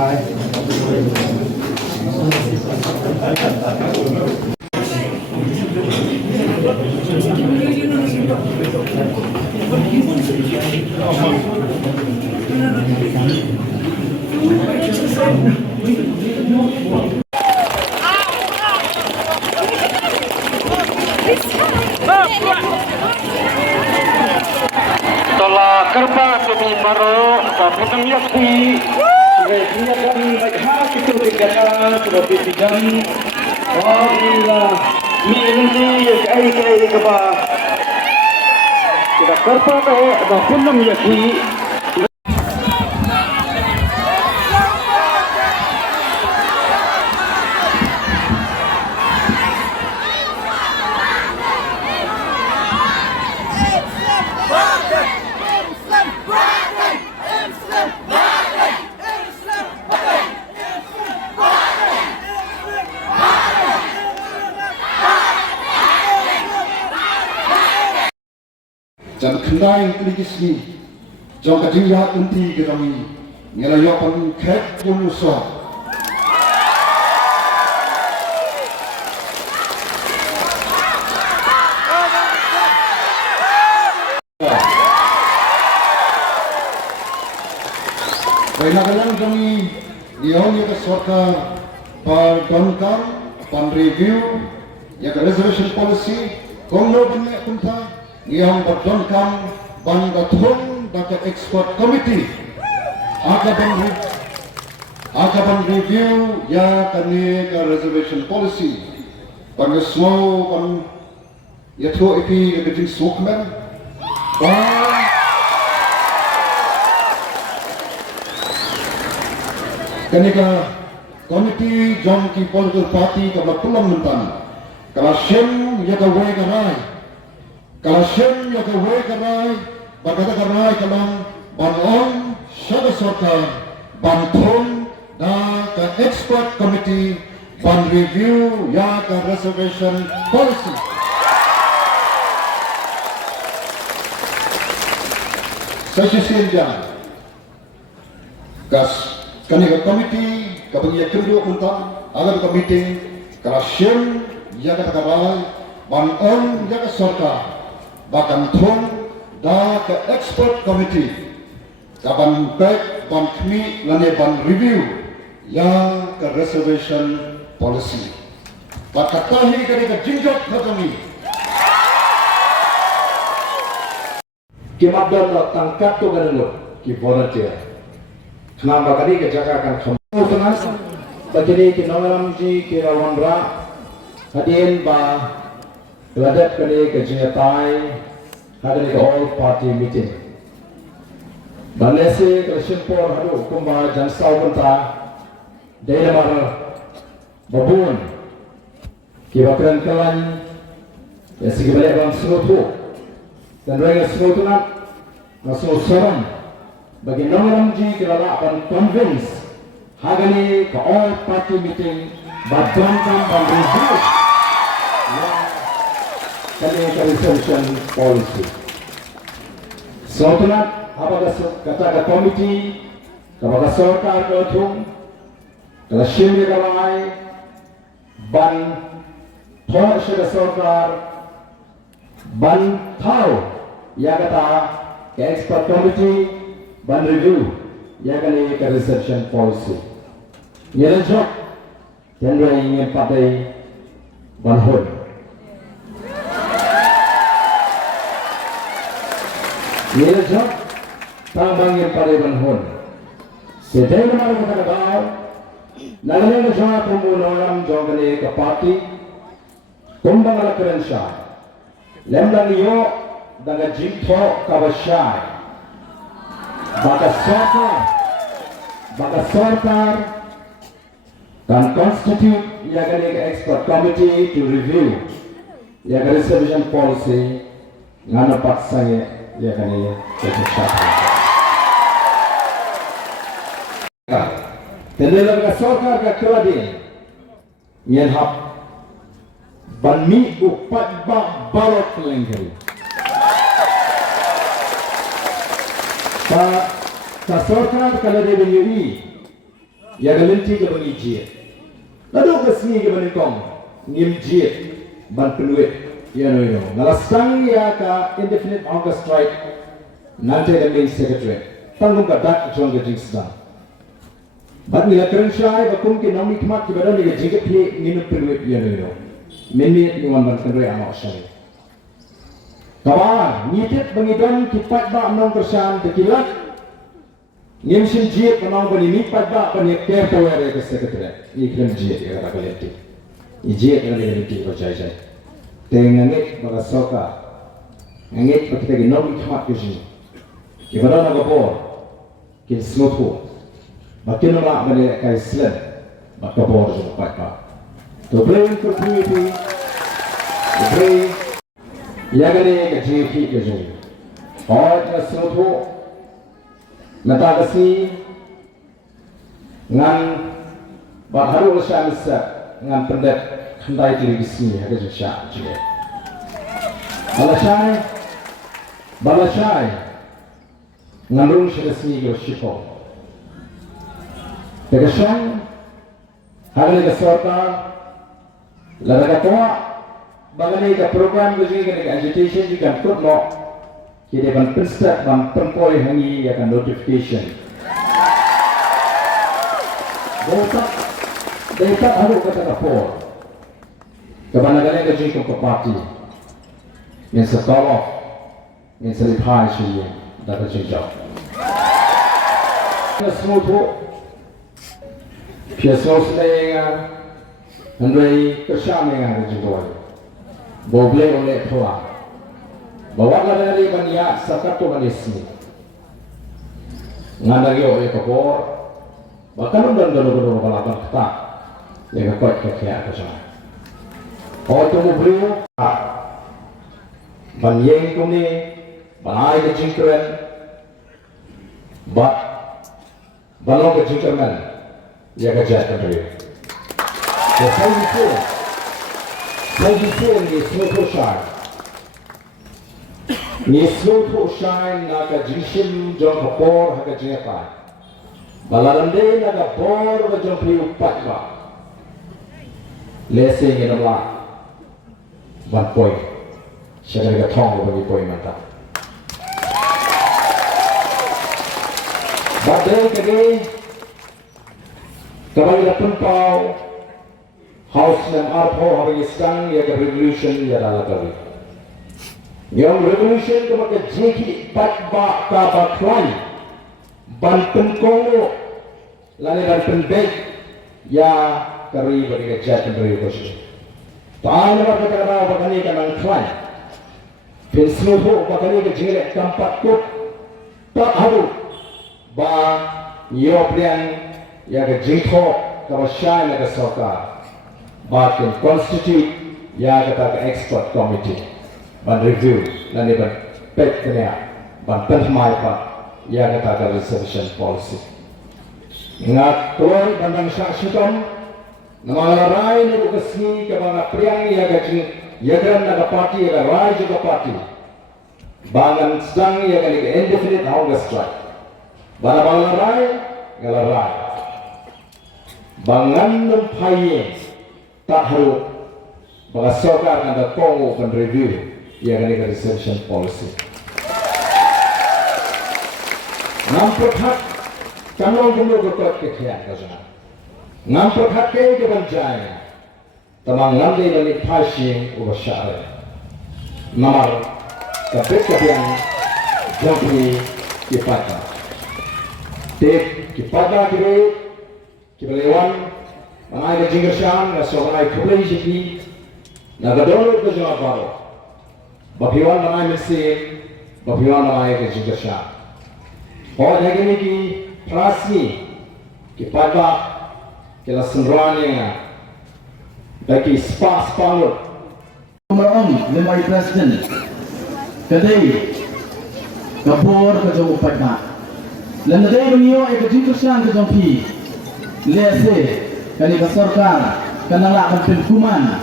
Telah kerba demi maro dapat yakui kegiatan baik itu kegiatan seperti sidang Allah Lynti Iaid kerba kita kerba dapat yakui Jangan kendai keligis ni, jangan kejingat Lynti kami, ngelayapan Kheit pun usah. Baiklah kami, niatnya ke sorka, perdongkang, review, ya ke reservation policy, konglo banyak punta. Yang berdongkang bangathun baka expert committee akan review ya kani ka reservation policy pangesmo pan yatho ipi ke jing sukmen kani ka committee jom ki political party ka pulam mentan kala shem ya ka way ka rai kalau sem yang kewek kerai, berkata kerai kalang banon syada sorka banton dan ke expert committee ban review ya ke reservation policy. Saya siapkan gas kini ke committee kepengiat kedua untuk agar ke meeting kalau sem ya ke kerai banon ya ke sorka bahkan thon da ke expert committee kapan back ban kmi lane ban review ya ke reservation policy bakatahi kali ke jinjot khatami kimabdan tangkat tu kan lo ki volunteer kenapa kali ke jaga kan kamu tenas bagi ki nawaram ji ki rawandra Hadien ba Ladat kali ke jingatai hadani ke all party meeting. Banese ke simpor hadu kumba jansau benta daya mar babun kibakran kalan ya sige balik bang serutu dan mereka serutu nak masuk seram bagi orang ji kerana akan convince hadani ke all party meeting badangkan dan review kami reservation policy. Setelah apabila kata komiti, apabila sorkar ketum, kalau sini ramai ban thor sudah sorkar ban tahu ya kata ke expert committee ban review ya kali ke reservation policy. Ia job yang ingin pakai ban hod. Ia job tambang yang pada banhun. Sedai nama kita bawa, nalanya job pembunuhan job ini ke parti, kumbang ala kerensya, lemlang iyo dengan jimpo kawasyai, baka sorkar dan constitute ia kali ke expert committee to review ia kali reservation policy ngana paksanya ia kali keputusan. Tendela ka sorkar ka kradi yen hap banmi upat ba balot lengkeri. Ka sorkar kala de bini ya ga Lynti ga bang Iaid lalu ga Sngi ga bang kong ngim Iaid ban penuit ya no ngalasang ya ka indefinite hunger strike nanti ga main secretary tanggung ka dak jong ga jingsda bat ni la kerensai ba kum ki nomi khmat ki badal ni ga jingit phi ngim penuit ya no meni ni wan ban kendrai ama osari kawan nyitit bangidon kipat ba nong kersan tekilat ngim sin Iaid panong bani ni pat ba pan ye care to where ke secretary ni klem Iaid ya ka Lynti Iaid na ni Lynti ko jai jai tengangit baga soka ngit pakita gi nomi khmat ki ji ki badal na gapor kin slotu bakin ma bani kai slen ba gapor jo pat ba to bring for community to bring yagane ke ji ke ji और slotu nata kasi ngan baharu usaha besar ngan pendet kendai televisi ada juga juga balasai ngan rung resmi ke Shiko tegasan hari ke sorta lada tua bagani ke program juga ke agitation juga pun no kita ban pensat ban tempoi hangi akan notification. Data haru kata kapor. Kebanyakan yang kerja ke parti, yang setolong, yang selipai sih dah kerja. Semua tu, biasa sedang hendak kerja dengan kerja tu. Boleh oleh tuan. Bawa dari bania sakato manismi ngandagi oleh kapor bahkan dan dulu balapan kita yang kuat kekaya kerja auto mobil banyeng kuni banai ke jingkren balong ke jingkren ya kerja kerja saya itu ni semua syar ni slow shine naga jishim jong kapor haga jengpa balarande naga bor ba jong pi upat ba lese ni namla 1 point shaga ga thong ba ni point mata badai kage kamai lapun pau house nam artho haga istang ya revolution ya dala kali yang revolution kepada jeki pat ba ka ba klai ban penkongo lani ban penbek ya kari bagi kerja beri khusus tahan apa kata ba bakani kan klai pensnuho bakani ke jele tempat kut tak haru ba yoprian ya ke jingko ka syai na soka ba ke constitute ya kata expert committee ban review dan ban pet kena ban penmai pa ya kata reservation policy ingat tuan dan syaitan nama rai ni bukasni ke bang priang ya gajing ya gran naga party ya rai juga party bangan sedang ya kan indefinite hunger strike bana bang rai ngala rai bangan nempai tak haru bagasokar nada kongo ban review ya kan reservation policy. Nampak hak kanong kumlo gekot kekhian kazana. Nampak hak ke banjaya. Tamang ngamde nani pasing ubasyare. Namar kapit kapian jampi kipata. Tek kipata kire kibalewan manai jinggersan ngasokai kublai jiki nagadolo kazana paro. Bapiwan namai mesin, bapiwan namai ke juga syah. Orang yang ini ki prasni, ki pada, ki lasenrani, bagi spas pangut. Merong lemai presiden, kedai, kapur kejauh pada. Dan kedai menio ekajik kerjaan kejauh pi, lese, kali kesorkan, kenal akan penkuman,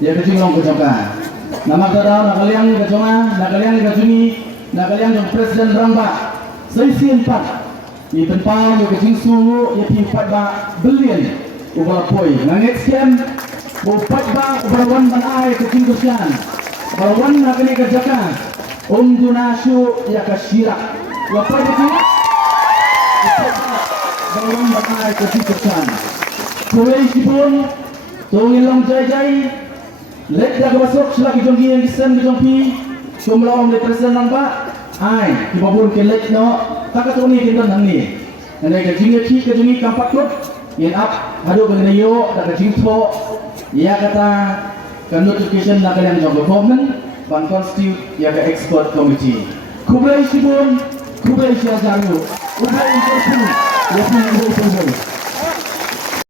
dia kejauh long kejauh kan. Nama kadang nak kalian ni kacungan, nak kalian ni kacungi, nak kalian yang presiden rambak, seisi 4, Ia tempang ia kejingsu ia pi 4 billion ubah poi. Ngangit scam 4 ubah ban ai kejing kusian. Bawan nak ni kerjakan. Dunasyu ia kasira. Apa itu? Bawan ban ai kejing kusian. Kuwei sipun tongilong jai let dah masuk selagi jonggi yang kisah jongpi jumlah oleh presiden nampak ai di babun kelet no tak tu ni kita nang ni ane ke jingi ki ke jingi kampak tu yang up hadu ke yo dak ke jingtho ia kata ke notification nak yang jong government ban constitute ia ke expert committee kubai sibun kubai sia jaru ubai interview ya pun